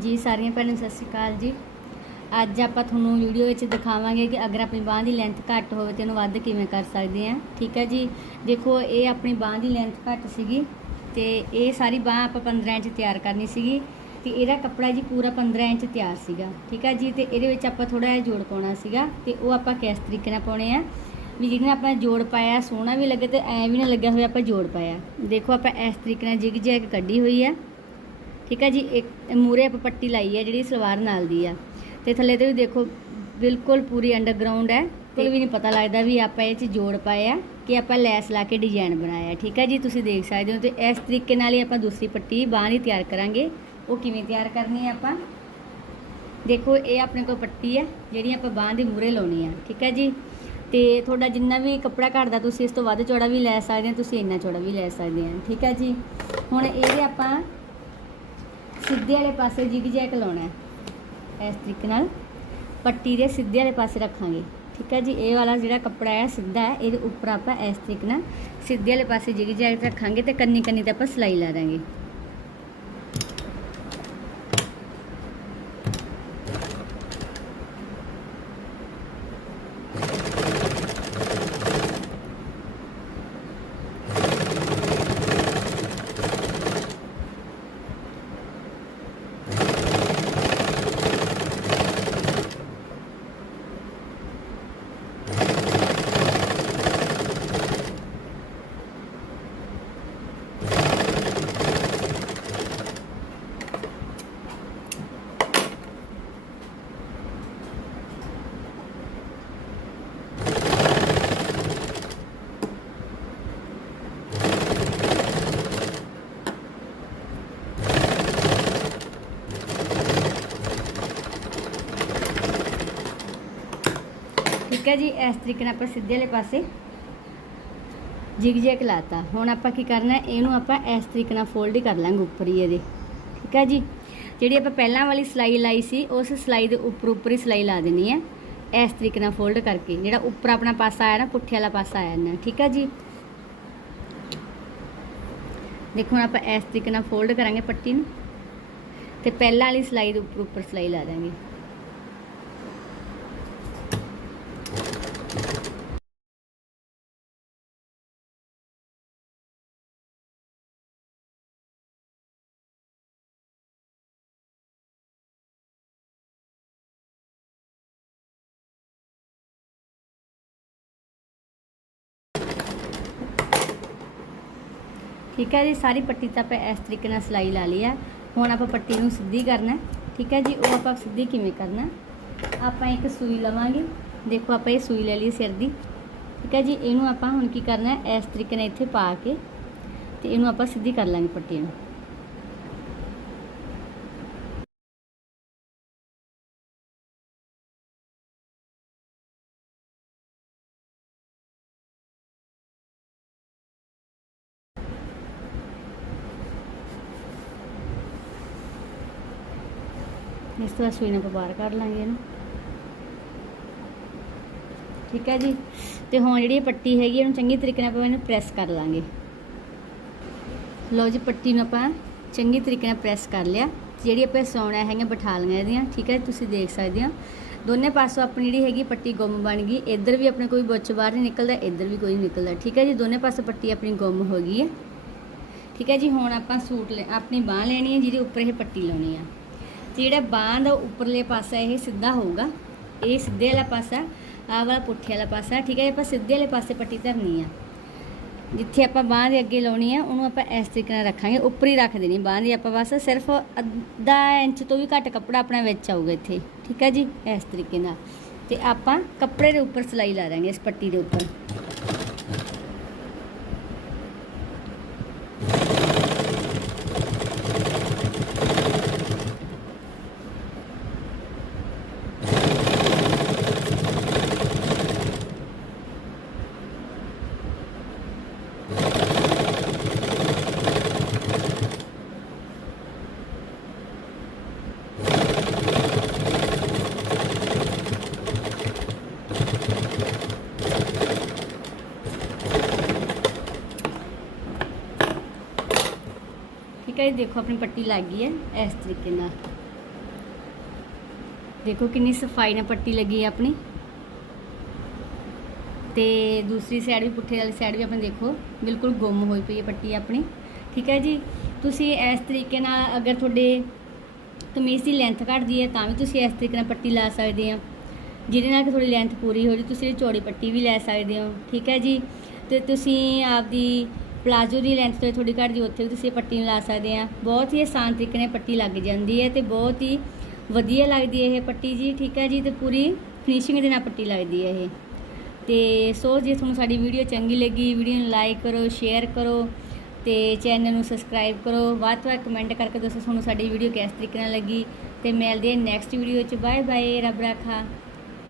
ਜੀ ਸਾਰੀਆਂ ਭੈਣਾਂ ਸਤਿ ਸ਼੍ਰੀ ਅਕਾਲ ਜੀ। ਅੱਜ ਆਪਾਂ ਤੁਹਾਨੂੰ ਵੀਡੀਓ ਵਿੱਚ ਦਿਖਾਵਾਂਗੇ ਕਿ ਅਗਰ ਆਪਣੀ ਬਾਹ ਦੀ ਲੈਂਥ ਘੱਟ ਹੋਵੇ ਤੇ ਇਹਨੂੰ ਵੱਧ ਕਿਵੇਂ ਕਰ ਸਕਦੇ ਆ ਠੀਕ ਹੈ ਜੀ? ਦੇਖੋ, ਇਹ ਆਪਣੀ ਬਾਹ ਦੀ ਲੈਂਥ ਘੱਟ ਸੀਗੀ ਤੇ ਇਹ ਸਾਰੀ ਬਾਹ ਆਪਾਂ 15 ਇੰਚ ਤਿਆਰ ਕਰਨੀ ਸੀਗੀ ਤੇ ਇਹਦਾ ਕੱਪੜਾ ਜੀ ਪੂਰਾ 15 ਇੰਚ ਤਿਆਰ ਸੀਗਾ। ਠੀਕ ਹੈ ਜੀ? ਤੇ ਇਹਦੇ ਵਿੱਚ ਆਪਾਂ ਥੋੜਾ ਜਿਹਾ ਜੋੜ ਪਾਉਣਾ ਸੀਗਾ ਤੇ ਉਹ ਆਪਾਂ ਕਿਸ ਤਰੀਕੇ ਨਾਲ ਪਾਉਣੇ ਆ? ਵੀ ਜਿਹਦੇ ਨਾਲ ਆਪਾਂ ਜੋੜ ਪਾਇਆ, ਸੋਹਣਾ ਵੀ ਲੱਗੇ ਤੇ ਐ ਵੀ ਨਾ ਲੱਗਿਆ ਹੋਇਆ ਆਪਾਂ ਜੋੜ ਪਾਇਆ। ਦੇਖੋ ਆਪਾਂ ਇਸ ਤਰੀਕੇ ਨਾਲ ਜਿਗ ਜੈਗ ਕੱਢੀ ਹੋਈ ਆ। ਠੀਕ ਹੈ ਜੀ, ਇੱਕ ਮੂਰੇ ਆਪਾਂ ਪੱਟੀ ਲਾਈ ਹੈ ਜਿਹੜੀ ਸਲਵਾਰ ਨਾਲ ਦੀ ਆ। ਤੇ ਥੱਲੇ ਤੇ ਵੀ ਦੇਖੋ, ਬਿਲਕੁਲ ਪੂਰੀ ਅੰਡਰਗਰਾਉਂਡ ਹੈ। ਤੇ ਵੀ ਨਹੀਂ ਪਤਾ ਲੱਗਦਾ ਵੀ ਆਪਾਂ ਇਹ ਚ ਜੋੜ ਪਾਏ ਆ ਕਿ ਆਪਾਂ ਲੈਸ ਲਾ ਕੇ ਡਿਜ਼ਾਈਨ ਬਣਾਇਆ ਠੀਕ ਹੈ ਜੀ, ਤੁਸੀਂ ਦੇਖ ਸਕਦੇ ਹੋ ਤੇ ਇਸ ਤਰੀਕੇ ਨਾਲ ਹੀ ਆਪਾਂ ਦੂਸਰੀ ਪੱਟੀ ਬਾਂਹ ਦੀ ਤਿਆਰ ਕਰਾਂਗੇ। ਉਹ ਕਿਵੇਂ ਤਿਆਰ ਕਰਨੀ ਹੈ ਆਪਾਂ? ਦੇਖੋ, ਇਹ ਆਪਣੇ ਕੋਲ ਪੱਟੀ ਹੈ, ਜਿਹੜੀ ਆਪਾਂ ਬਾਂਹ ਦੇ ਮੂਰੇ ਲਾਉਣੀ ਆ। ਠੀਕ ਹੈ ਜੀ? ਤੇ ਤੁਹਾਡਾ ਜਿੰਨਾ ਵੀ ਕੱਪੜਾ ਘਟਦਾ ਤੁਸੀਂ ਇਸ ਤੋਂ ਵੱਧ ਚੌੜਾ ਵੀ ਲੈ ਸਕਦੇ ਹੋ ਤੁਸੀਂ ਇੰਨਾ ਚੌੜਾ ਵੀ ਲੈ ਸਕਦੇ ਹੋ ਠੀਕ ਹੈ ਜੀ? ਹੁਣ ਇਹਦੇ ਆਪਾਂ ਸਿੱਧੇ ਵਾਲੇ ਪਾਸੇ ਜਿਗ ਜੈਕ ਲਾਉਣਾ ਹੈ। ਇਸ ਤਰੀਕੇ ਨਾਲ ਪੱਟੀ ਦੇ ਸਿੱਧੇ ਵਾਲੇ ਪਾਸੇ ਰੱਖਾਂਗੇ। ਠੀਕ ਹੈ ਜੀ, ਇਹ ਵਾਲਾ ਜਿਹੜਾ ਕੱਪੜਾ ਹੈ ਸਿੱਧਾ ਹੈ, ਇਹਦੇ ਉੱਪਰ ਆਪਾਂ ਇਸ ਤਰੀਕੇ ਨਾਲ ਸਿੱਧੇ ਵਾਲੇ ਪਾਸੇ ਜਿਗ ਜੈਕ ਰੱਖਾਂਗੇ ਤੇ ਕੰਨੀ ਕੰਨੀ ਤੇ ਆਪਾਂ ਸਲਾਈ ਲਾ ਦਾਂਗੇ। ਠੀਕ ਹੈ ਜੀ, ਇਸ ਤਰੀਕੇ ਨਾਲ ਆਪਾਂ ਸਿੱਧੇ ਵਾਲੇ ਪਾਸੇ ਜਿਗ ਜੈਕ ਲਾਤਾ। ਹੁਣ ਆਪਾਂ ਕੀ ਕਰਨਾ, ਇਹਨੂੰ ਆਪਾਂ ਇਸ ਤਰੀਕੇ ਨਾਲ ਫੋਲਡ ਕਰ ਲਾਂਗੇ ਉੱਪਰ ਹੀ ਇਹਦੇ। ਠੀਕ ਹੈ ਜੀ? ਜਿਹੜੀ ਆਪਾਂ ਪਹਿਲਾਂ ਵਾਲੀ ਸਲਾਈ ਲਾਈ ਸੀ, ਉਸ ਸਲਾਈ ਦੇ ਉੱਪਰ ਉੱਪਰ ਹੀ ਸਲਾਈ ਲਾ ਦੇਣੀ ਹੈ। ਇਸ ਤਰੀਕੇ ਨਾਲ ਫੋਲਡ ਕਰਕੇ, ਜਿਹੜਾ ਉੱਪਰ ਆਪਣਾ ਪਾਸਾ ਆਇਆ ਨਾ, ਪੁੱਠੇ ਵਾਲਾ ਪਾਸਾ ਆਇਆ ਨਾ। ਠੀਕ ਹੈ ਜੀ? ਦੇਖੋ, ਹੁਣ ਆਪਾਂ ਇਸ ਤਰੀਕੇ ਨਾਲ ਫੋਲਡ ਕਰਾਂਗੇ ਪੱਟੀ ਨੂੰ। ਤੇ ਪਹਿਲਾਂ ਵਾਲੀ ਸਲਾਈ ਦੇ ਉੱਪਰ ਉੱਪਰ ਸਲਾਈ ਲਾ ਦਾਂਗੇ। ਠੀਕ ਹੈ ਜੀ? ਸਾਰੀ ਪੱਟੀ ਤਾਂ ਆਪਾਂ ਇਸ ਤਰੀਕੇ ਨਾਲ ਸਿਲਾਈ ਲਾ ਲਈ ਹੈ ਹੁਣ ਆਪਾਂ ਪੱਟੀ ਨੂੰ ਸਿੱਧੀ ਕਰਨਾ ਠੀਕ ਹੈ ਜੀ? ਉਹ ਆਪਾਂ ਸਿੱਧੀ ਕਿਵੇਂ ਕਰਨਾ ਆਪਾਂ ਇੱਕ ਸੂਈ ਲਵਾਂਗੇ। ਦੇਖੋ, ਆਪਾਂ ਇਹ ਸੂਈ ਲੈ ਲਈ ਸਿਰ ਦੀ। ਠੀਕ ਹੈ ਜੀ? ਇਹਨੂੰ ਆਪਾਂ ਹੁਣ ਕੀ ਕਰਨਾ ਇਸ ਤਰੀਕੇ ਨਾਲ ਇੱਥੇ ਪਾ ਕੇ ਤੇ ਇਹਨੂੰ ਆਪਾਂ ਸਿੱਧੀ ਕਰ ਲਾਂਗੇ ਪੱਟੀ ਨੂੰ। ਇਸ ਤੋਂ ਬਾਅਦ ਸੂਈ ਨੂੰ ਆਪਾਂ ਬਾਹਰ ਕੱਢ ਲਾਂਗੇ ਇਹਨੂੰ। ਠੀਕ ਹੈ ਜੀ? ਤੇ ਹੁਣ ਜਿਹੜੀ ਪੱਟੀ ਹੈਗੀ, ਇਹਨੂੰ ਚੰਗੀ ਤਰੀਕੇ ਨਾਲ ਆਪਾਂ ਇਹਨੂੰ ਪ੍ਰੈਸ ਕਰ ਲਾਂਗੇ। ਲਓ ਜੀ, ਪੱਟੀ ਨੂੰ ਆਪਾਂ ਚੰਗੀ ਤਰੀਕੇ ਨਾਲ ਪ੍ਰੈਸ ਕਰ ਲਿਆ। ਜਿਹੜੀ ਆਪਾਂ ਸੌਣਾ ਹੈਗੀਆਂ, ਬਿਠਾ ਲਈਆਂ ਇਹਦੀਆਂ, ਠੀਕ ਹੈ? ਤੁਸੀਂ ਦੇਖ ਸਕਦੇ ਹੋ। ਦੋਨੇ ਪਾਸੋਂ ਆਪਣੀ ਜਿਹੜੀ ਹੈਗੀ ਪੱਟੀ ਗੁੰਮ ਬਣ ਗਈ। ਇੱਧਰ ਵੀ ਆਪਣੇ ਕੋਈ ਬੁੱਚ ਬਾਹਰ ਨਹੀਂ ਨਿਕਲਦਾ, ਇੱਧਰ ਵੀ ਕੋਈ ਨਹੀਂ ਨਿਕਲਦਾ, ਠੀਕ ਹੈ ਜੀ? ਦੋਨੇ ਪਾਸੇ ਪੱਟੀ ਆਪਣੀ ਗੁੰਮ ਹੋ ਗਈ ਹੈ। ਠੀਕ ਹੈ ਜੀ, ਹੁਣ ਆਪਾਂ ਸੂਟ ਲੈ ਆਪਣੀ ਬਾਹ ਲੈਣੀ ਹੈ, ਜਿਹਦੇ ਉੱਪਰ ਇਹ ਪੱਟੀ ਲਾਉਣੀ ਆ। ਤੇ ਜਿਹੜਾ ਬਾਂਹ ਦਾ ਉੱਪਰਲੇ ਪਾਸਾ ਇਹ ਸਿੱਧਾ ਹੋਊਗਾ, ਇਹ ਸਿੱਧੇ ਵਾਲਾ ਪਾਸਾ, ਆਹ ਵਾਲਾ ਪੁੱਠੇ ਵਾਲਾ ਪਾਸਾ, ਠੀਕ ਹੈ ਆਪਾਂ ਸਿੱਧੇ ਵਾਲੇ ਪਾਸੇ ਪੱਟੀ ਧਰਨੀ ਆ। ਜਿੱਥੇ ਆਪਾਂ ਬਾਂਹ ਦੇ ਅੱਗੇ ਲਾਉਣੀ ਆ, ਉਹਨੂੰ ਆਪਾਂ ਇਸ ਤਰੀਕੇ ਨਾਲ ਰੱਖਾਂਗੇ, ਉੱਪਰ ਹੀ ਰੱਖ ਦੇਣੀ ਬਾਂਹ ਦੀ ਆਪਾਂ ਬਸ ਸਿਰਫ ਅੱਧਾ ਇੰਚ ਤੋਂ ਵੀ ਘੱਟ ਕੱਪੜਾ ਆਪਣਾ ਵਿੱਚ ਆਊਗਾ ਇੱਥੇ, ਠੀਕ ਹੈ ਜੀ, ਇਸ ਤਰੀਕੇ ਨਾਲ। ਤੇ ਆਪਾਂ ਕੱਪੜੇ ਦੇ ਉੱਪਰ ਸਿਲਾਈ ਲਾ ਦਾਂਗੇ ਇਸ ਪੱਟੀ ਦੇ ਉੱਪਰ। ਠੀਕ ਹੈ ਜੀ ਦੇਖੋ ਆਪਣੀ ਪੱਟੀ ਲੱਗ ਗਈ ਹੈ ਇਸ ਤਰੀਕੇ ਨਾਲ। ਦੇਖੋ ਕਿੰਨੀ ਸਫ਼ਾਈ ਨਾਲ ਪੱਟੀ ਲੱਗੀ ਹੈ ਆਪਣੀ। ਤੇ ਦੂਸਰੀ ਸਾਈਡ ਵੀ, ਪੁੱਠੇ ਵਾਲੀ ਸਾਈਡ ਵੀ ਆਪਣੇ ਦੇਖੋ, ਬਿਲਕੁਲ ਗੁੰਮ ਹੋਈ ਪਈ ਹੈ ਪੱਟੀ ਆਪਣੀ। ਠੀਕ ਹੈ ਜੀ, ਤੁਸੀਂ ਇਸ ਤਰੀਕੇ ਨਾਲ ਅਗਰ ਤੁਹਾਡੇ ਕਮੀਜ਼ ਦੀ ਲੈਂਥ ਘਟਦੀ ਹੈ, ਤਾਂ ਵੀ ਤੁਸੀਂ ਇਸ ਤਰੀਕੇ ਨਾਲ ਪੱਟੀ ਲਾ ਸਕਦੇ ਆ ਜਿਹਦੇ ਨਾਲ ਕਿ ਤੁਹਾਡੀ ਲੈਂਥ ਪੂਰੀ ਹੋ ਜੇ ਤੁਸੀਂ ਚੌੜੀ ਪੱਟੀ ਵੀ ਲੈ ਸਕਦੇ ਹੋ। ਠੀਕ ਹੈ ਜੀ, ਤੇ ਤੁਸੀਂ ਆਪਦੀ ਪਲਾਜੋ ਦੀ ਲੈਂਥ ਤੋਂ ਥੋੜੀ ਘੱਟ ਦੀ ਉੱਥੇ ਵੀ ਤੁਸੀਂ ਇਹ ਪੱਟੀ ਨੂੰ ਲਾ ਸਕਦੇ ਆ। ਬਹੁਤ ਹੀ ਆਸਾਨ ਤਰੀਕੇ ਨਾਲ ਪੱਟੀ ਲੱਗ ਜਾਂਦੀ ਹੈ ਤੇ ਬਹੁਤ ਹੀ ਵਧੀਆ ਲੱਗਦੀ ਹੈ ਇਹ ਪੱਟੀ ਜੀ, ਠੀਕ ਹੈ ਜੀ? ਤੇ ਪੂਰੀ ਫਿਨਿਸ਼ਿੰਗ ਦੇ ਨਾਲ ਪੱਟੀ ਲੱਗਦੀ ਹੈ ਇਹ। ਤੇ ਸੋ ਜੇ ਤੁਹਾਨੂੰ ਸਾਡੀ ਵੀਡੀਓ ਚੰਗੀ ਲੱਗੀ ਵੀਡੀਓ ਨੂੰ ਲਾਈਕ ਕਰੋ ਸ਼ੇਅਰ ਕਰੋ ਤੇ ਚੈਨਲ ਨੂੰ ਸਬਸਕ੍ਰਾਈਬ ਕਰੋ। ਵੱਧ ਤੋਂ ਵੱਧ ਕਮੈਂਟ ਕਰਕੇ ਦੱਸੋ ਤੁਹਾਨੂੰ ਸਾਡੀ ਵੀਡੀਓ ਕਿਸ ਤਰੀਕੇ ਨਾਲ ਲੱਗੀ। ਤੇ ਮਿਲਦੇ ਹਾਂ ਨੈਕਸਟ ਵੀਡੀਓ ਚ। ਬਾਏ ਬਾਏ ਰੱਬ ਰਾਖਾ।